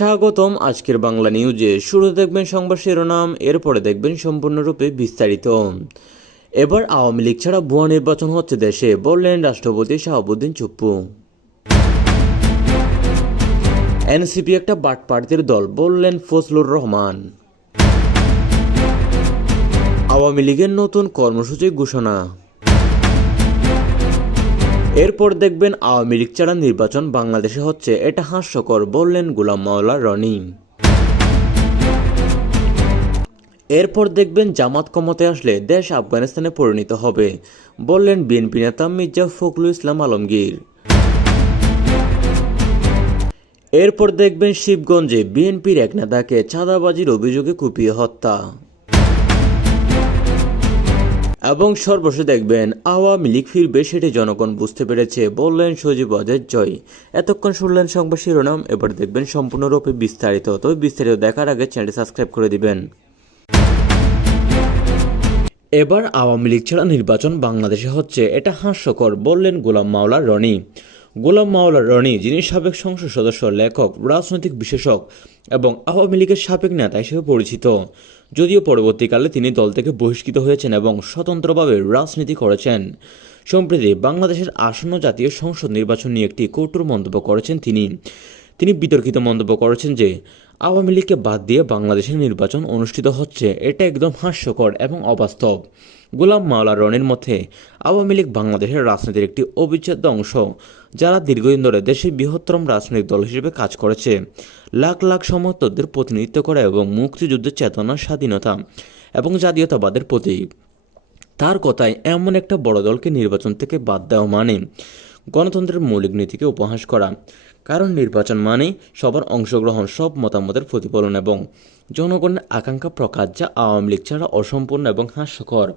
স্বাগতম আজকের বাংলা নিউজে। শুরুতে দেখবেন সংবাদ শিরোনাম, এরপরে দেখবেন সম্পূর্ণরূপে বিস্তারিত। এবার আওয়ামী লীগ ছাড়া ভুয়া নির্বাচন হচ্ছে দেশে, বললেন রাষ্ট্রপতি শাহাবুদ্দিন চুপ্পু। এনসিপি একটা বাটপাড়িদের দল, বললেন ফজলুর রহমান। আওয়ামী লীগের নতুন কর্মসূচি ঘোষণা। এরপর দেখবেন আওয়ামী লীগ ছাড়া নির্বাচন বাংলাদেশে হচ্ছে, এটা হাস্যকর বললেন গুলাম মাওলা রনি। এরপর দেখবেন জামাত ক্ষমতায় আসলে দেশ আফগানিস্তানে পরিণত হবে, বললেন বিএনপি নেতা মির্জা ফখরুল ইসলাম আলমগীর। এরপর দেখবেন শিবগঞ্জে বিএনপির এক নেতাকে চাঁদাবাজির অভিযোগে কুপিয়ে হত্যা। এবং সর্বশেষ দেখবেন, আওয়ামী লীগ ফিরবে সেটি জনগণ বুঝতে পেরেছে, বললেন সজীব অজয় জয়। এতক্ষণ শুনলেন সংবাদ শিরোনাম, এবার দেখবেন সম্পূর্ণরূপে বিস্তারিত। তবে বিস্তারিত দেখার আগে চ্যানেলটি সাবস্ক্রাইব করে দিবেন। এবার আওয়ামী লীগ ছাড়া নির্বাচন বাংলাদেশে হচ্ছে, এটা হাস্যকর, বললেন গোলাম মাওলা রনি। গোলাম মাওলা রনি, যিনি সাবেক সংসদ সদস্য, লেখক, রাজনৈতিক বিশেষজ্ঞ এবং আওয়ামী লীগের সাবেক নেতা হিসেবে পরিচিত। যদিও পরবর্তীকালে তিনি দল থেকে বহিষ্কৃত হয়েছেন এবং স্বতন্ত্রভাবে রাজনীতি করেছেন। সম্প্রতি বাংলাদেশের আসন্ন জাতীয় সংসদ নির্বাচন নিয়ে একটি কঠোর মন্তব্য করেছেন তিনি। তিনি বিতর্কিত মন্তব্য করেছেন যে আওয়ামী লীগকে বাদ দিয়ে বাংলাদেশের নির্বাচন অনুষ্ঠিত হচ্ছে। এটা একদম হাস্যকর এবং অবাস্তব। গোলাম মাওলা রনের মধ্যে আওয়ামী লীগ বাংলাদেশের রাজনীতির একটি অবিচ্ছেদ্য অংশ, যারা দীর্ঘদিন ধরে দেশের বৃহত্তম রাজনৈতিক দল হিসেবে কাজ করেছে। লাখ লাখ সমর্থকদের প্রতিনিধিত্ব করে এবং মুক্তিযুদ্ধের চেতনা স্বাধীনতা এবং জাতীয়তাবাদের প্রতীক। তার কথায় এমন একটা বড় দলকে নির্বাচন থেকে বাদ দেওয়া মানে গণতন্ত্রের মৌলিক নীতিকে উপহাস করা। কারণ নির্বাচন মানে সবার অংশগ্রহণ, সব মতামতের প্রতিফলন এবং জনগণের আকাঙ্ক্ষা প্রকাশ, যা আওয়ামী লীগ ছাড়া অসম্পূর্ণ এবং হাস্যকর।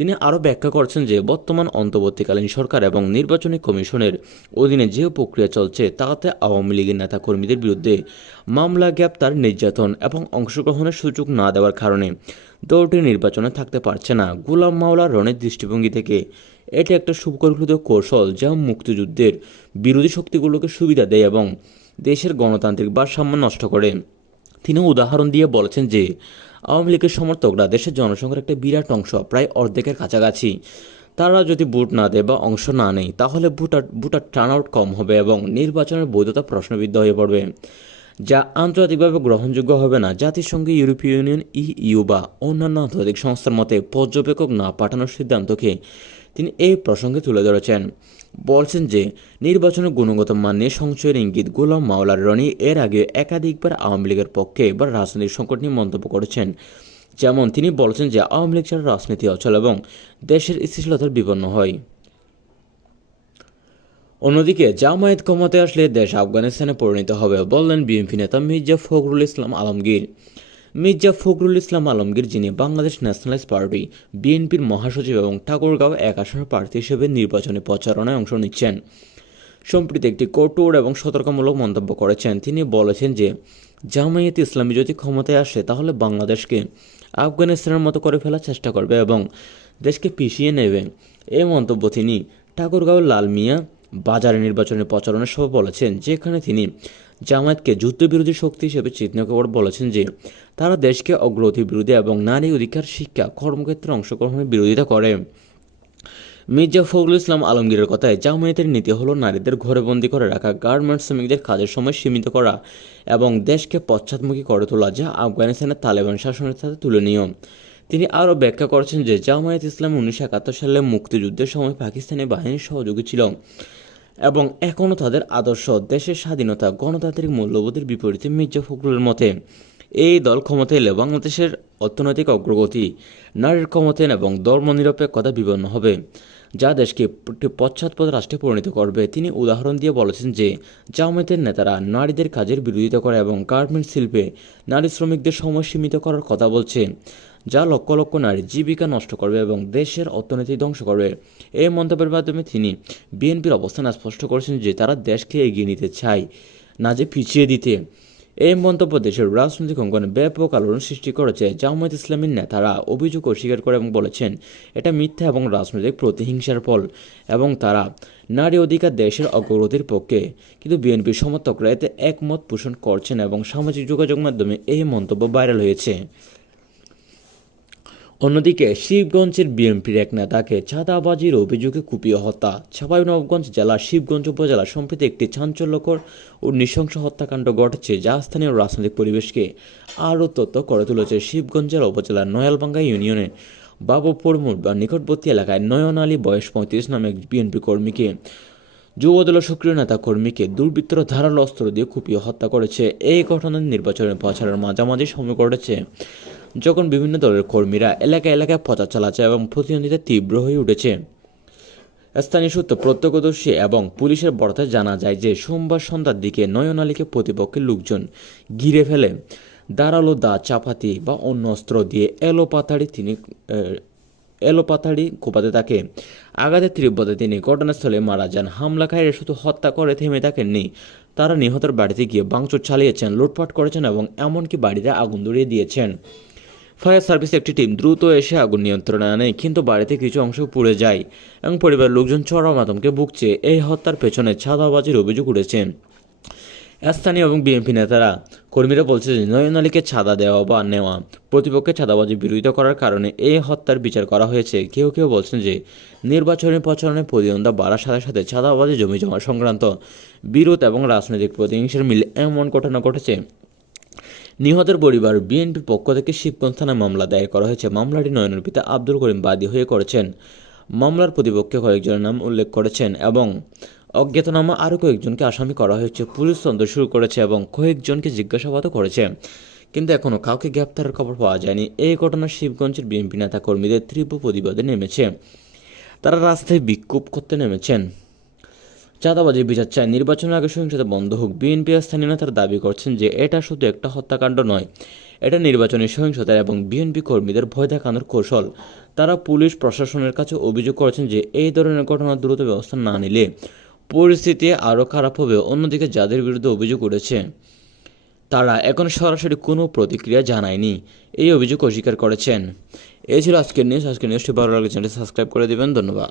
তিনি আরও ব্যাখ্যা করছেন যে, বর্তমান অন্তর্বর্তীকালীন সরকার এবং নির্বাচনী কমিশনের অধীনে যে প্রক্রিয়া চলছে, তাতে আওয়ামী লীগের নেতাকর্মীদের বিরুদ্ধে মামলা, গ্রেপ্তার, নির্যাতন এবং অংশগ্রহণের সুযোগ না দেওয়ার কারণে দলটি নির্বাচনে থাকতে পারছে না। গুলাম মাওলা রনের দৃষ্টিভঙ্গি থেকে এটি একটা সুপরিকল্পিত কৌশল যা মুক্তিযুদ্ধের বিরোধী শক্তিগুলোকে সুবিধা দেয় এবং দেশের গণতান্ত্রিক ভারসাম্য নষ্ট করে। তিনি উদাহরণ দিয়ে বলেছেন যে, আওয়ামী লীগের সমর্থকরা দেশের জনসংখ্যার একটা বিরাট অংশ প্রায় অর্ধেকের কাছাকাছি। তারা যদি ভোট না দেয় বা অংশ না নেয়, তাহলে ভোটার ভোটার টার্ন আউট কম হবে এবং নির্বাচনের বৈধতা প্রশ্নবিদ্ধ হয়ে পড়বে, যা আন্তর্জাতিকভাবে গ্রহণযোগ্য হবে না। জাতিসংঘে, ইউরোপীয় ইউনিয়ন, ইইউ বা অন্যান্য আন্তর্জাতিক সংস্থার মতে পর্যবেক্ষক না পাঠানোর সিদ্ধান্তকে তিনি এই প্রসঙ্গে তুলে ধরেছেন। বলছেন যে, নির্বাচনের গুণগত মান নিয়ে সংশয়ের ইঙ্গিত গোলাম মাওলার রনি এর আগে একাধিকবার আওয়ামী লীগের পক্ষে এবার রাজনৈতিক সংকট নিয়ে মন্তব্য করেছেন। যেমন তিনি বলছেন যে, আওয়ামী লীগ ছাড়া রাজনীতি অচল এবং দেশের স্থিতিশীলতার বিপন্ন হয়। অন্যদিকে, জামায়াত ক্ষমতায় আসলে দেশ আফগানিস্তানে পরিণত হবে বললেন বিএনপি নেতা মির্জা ফখরুল ইসলাম আলমগীর। মির্জা ফখরুল ইসলাম আলমগীর, যিনি বাংলাদেশ ন্যাশনালিস্ট পার্টি, বিএনপির মহাসচিব এবং ঠাকুরগাঁও এক আসনের প্রার্থী হিসেবে নির্বাচনী প্রচারণায় অংশ নিচ্ছেন। সম্প্রতি একটি কঠোর এবং সতর্কমূলক মন্তব্য করেছেন। তিনি বলেছেন যে, জামায়াত ইসলামী যদি ক্ষমতায় আসে, তাহলে বাংলাদেশকে আফগানিস্তানের মতো করে ফেলার চেষ্টা করবে এবং দেশকে পিছিয়ে নেবে। এই মন্তব্য তিনি ঠাকুরগাঁও লাল মিয়া বাজারে নির্বাচনের প্রচারণা সময় বলেছেন যেখানে তিনি জামায়াতকে যুদ্ধবিরোধী শক্তি হিসেবে চিহ্নিত করে বলেছেন যে তারা দেশকে অগ্রগতি বিরোধী এবং নারী অধিকার, শিক্ষা, কর্মক্ষেত্রে অংশগ্রহণের বিরোধিতা করে। মির্জা ফখরুল ইসলাম আলমগীরের কথায়, জামায়াতের নীতি হলো নারীদের ঘরে বন্দি করে রাখা, গার্মেন্টস শ্রমিকদের কাজের সময় সীমিত করা এবং দেশকে পশ্চাৎমুখী করে তোলা যা আফগানিস্তানের তালেবান শাসনের সাথে তুলনীয়। তিনি আরও ব্যাখ্যা করেছেন যে, জামায়াত ইসলাম উনিশশো একাত্তর সালে মুক্তিযুদ্ধের সময় পাকিস্তানি বাহিনীর সহযোগী ছিল। এবং এখনও তাদের আদর্শ দেশের স্বাধীনতা, গণতান্ত্রিক মূল্যবোধের বিপরীতে মির্জা ফখরুলের মতে, এই দল ক্ষমতায় এলে বাংলাদেশের অর্থনৈতিক অগ্রগতি, নারীর ক্ষমতায়ন এবং ধর্মনিরপেক্ষতা বিপন্ন হবে, যা দেশকে পশ্চাৎপদ রাষ্ট্রে পরিণত করবে। তিনি উদাহরণ দিয়ে বলেছেন যে, জামায়াতের নেতারা নারীদের কাজের বিরোধিতা করে এবং গার্মেন্টস শিল্পে নারী শ্রমিকদের সময় সীমিত করার কথা বলছে। যা লক্ষ লক্ষ নারীর জীবিকা নষ্ট করবে এবং দেশের অর্থনীতি ধ্বংস করবে। এই মন্তব্যের মাধ্যমে তিনি বিএনপির অবস্থান স্পষ্ট করেছেন যে তারা দেশকে এগিয়ে নিতে চায়, না যে পিছিয়ে দিতে। এই মন্তব্য দেশের রাজনৈতিক অঙ্গনে ব্যাপক আলোড়ন সৃষ্টি করেছে জামায়াত ইসলামীর নেতারা অভিযোগ অস্বীকার করে এবং বলেছেন, এটা মিথ্যা এবং রাজনৈতিক প্রতিহিংসার ফল এবং তারা নারী অধিকার দেশের অগ্রগতির পক্ষে। কিন্তু বিএনপির সমর্থকরা এতে একমত পোষণ করছেন এবং সামাজিক যোগাযোগ মাধ্যমে এই মন্তব্য ভাইরাল হয়েছে। অন্যদিকে শিবগঞ্জের বিএনপির এক নেতাকে চাঁদাবাজির অভিযোগে কুপিয়ে হত্যা। চাঁপাইনবাবগঞ্জ জেলার শিবগঞ্জ উপজেলা সম্প্রতি একটি চাঞ্চল্যকর ও নৃশংস হত্যাকাণ্ড ঘটেছে, যা স্থানীয় রাজনৈতিক পরিবেশকে আরও তত্ত্ব করে তুলেছে। শিবগঞ্জের উপজেলার নয়ালবাঙ্গা ইউনিয়নের বাবুপুর মোড় বা নিকটবর্তী এলাকায় নয়ন আলী বয়স পঁয়ত্রিশ নামে এক বিএনপি কর্মীকে যুবদল সক্রিয় নেতা কর্মীকে দুর্বৃত্তরা ধারালো অস্ত্র দিয়ে কুপিয়ে হত্যা করেছে। এই ঘটনার নির্বাচনের প্রচারের মাঝামাঝি সময় ঘটেছে। যখন বিভিন্ন দলের কর্মীরা এলাকায় এলাকায় প্রচার চালাচ্ছে এবং প্রতিদ্বন্দ্বিতা তীব্র হয়ে উঠেছে। স্থানীয় সূত্র প্রত্যক্ষদর্শী এবং পুলিশের বরাতে জানা যায় যে সোমবার সন্ধ্যার দিকে নয়ন আলীকে প্রতিপক্ষের লোকজন ঘিরে ফেলে। দাঁড়াল দা চাপাতি বা অন্য অস্ত্র দিয়ে এলো পাতাড়ি তিনি আহ, এলো পাতাড়ি কোপাতে থাকে আঘাতের তীব্রতায় তিনি ঘটনাস্থলে মারা যান। হামলাকারীরা শুধু হত্যা করে থেমে থাকেননি তারা নিহতের বাড়িতে গিয়ে বাংচুর চালিয়েছেন লুটপাট করেছেন এবং এমনকি বাড়িতে আগুন ধরিয়ে দিয়েছেন। ফায়ার সার্ভিস একটি টিম দ্রুত এসে আগুন নিয়ন্ত্রণে আনে, কিন্তু বাড়িতে কিছু অংশ পুড়ে যায় এবং পরিবারের লোকজন চরম আতঙ্কে ভুগছে। এই হত্যার পেছনে ছাদাবাজির অভিযোগ উঠেছে। স্থানীয় এবং বিএনপি নেতারা, কর্মীরা বলছে যে নয়ন আলীকে ছাদা দেওয়া বা নেওয়া, প্রতিপক্ষের ছাদাবাজি বিরোধিতা করার কারণে এই হত্যার বিচার করা হয়েছে। কেউ কেউ বলছেন যে নির্বাচনী প্রচারণে প্রতিদ্বন্দ্বিতা বাড়ার সাথে সাথে ছাদাবাজি জমি জমা সংক্রান্ত বিরোধ এবং রাজনৈতিক প্রতিহিংসার মিলে এমন ঘটনা ঘটেছে। নিহতের পরিবার বিএনপির পক্ষ থেকে শিবগঞ্জ থানায় মামলা দায়ের করা হয়েছে। মামলাটি নয়নের পিতা আব্দুল করিম বাদী হয়ে করেছেন। মামলার প্রতিপক্ষে কয়েকজনের নাম উল্লেখ করেছেন এবং অজ্ঞাতনামা আরও কয়েকজনকে আসামি করা হয়েছে। পুলিশ তদন্ত শুরু করেছে এবং কয়েকজনকে জিজ্ঞাসাবাদও করেছে। কিন্তু এখনও কাউকে গ্রেপ্তারের খবর পাওয়া যায়নি। এই ঘটনায় শিবগঞ্জের বিএনপি নেতা কর্মীদের তীব্র প্রতিবাদে নেমেছে। তারা রাস্তায় বিক্ষোভ করতে নেমেছেন। চাঁদাবাজি বিচার চায়, নির্বাচনের আগে সহিংসতা বন্ধ হোক। বিএনপি স্থানীয় নেতারা দাবি করছেন যে এটা শুধু একটা হত্যাকাণ্ড নয়, এটা নির্বাচনী সহিংসতা এবং বিএনপি কর্মীদের ভয় দেখানোর কৌশল। তারা পুলিশ, প্রশাসনের কাছে অভিযোগ করেছেন যে এই ধরনের ঘটনা দ্রুত ব্যবস্থা না নিলে পরিস্থিতি আরও খারাপ হবে। অন্যদিকে যাদের বিরুদ্ধে অভিযোগ উঠেছে, তারা এখন সরাসরি কোনো প্রতিক্রিয়া জানায়নি। এই অভিযোগ অস্বীকার করেছেন। এই ছিল আজকের নিউজ। আজকের নিউজটি ভালো লাগলে চ্যানেলটি সাবস্ক্রাইব করে দেবেন। ধন্যবাদ।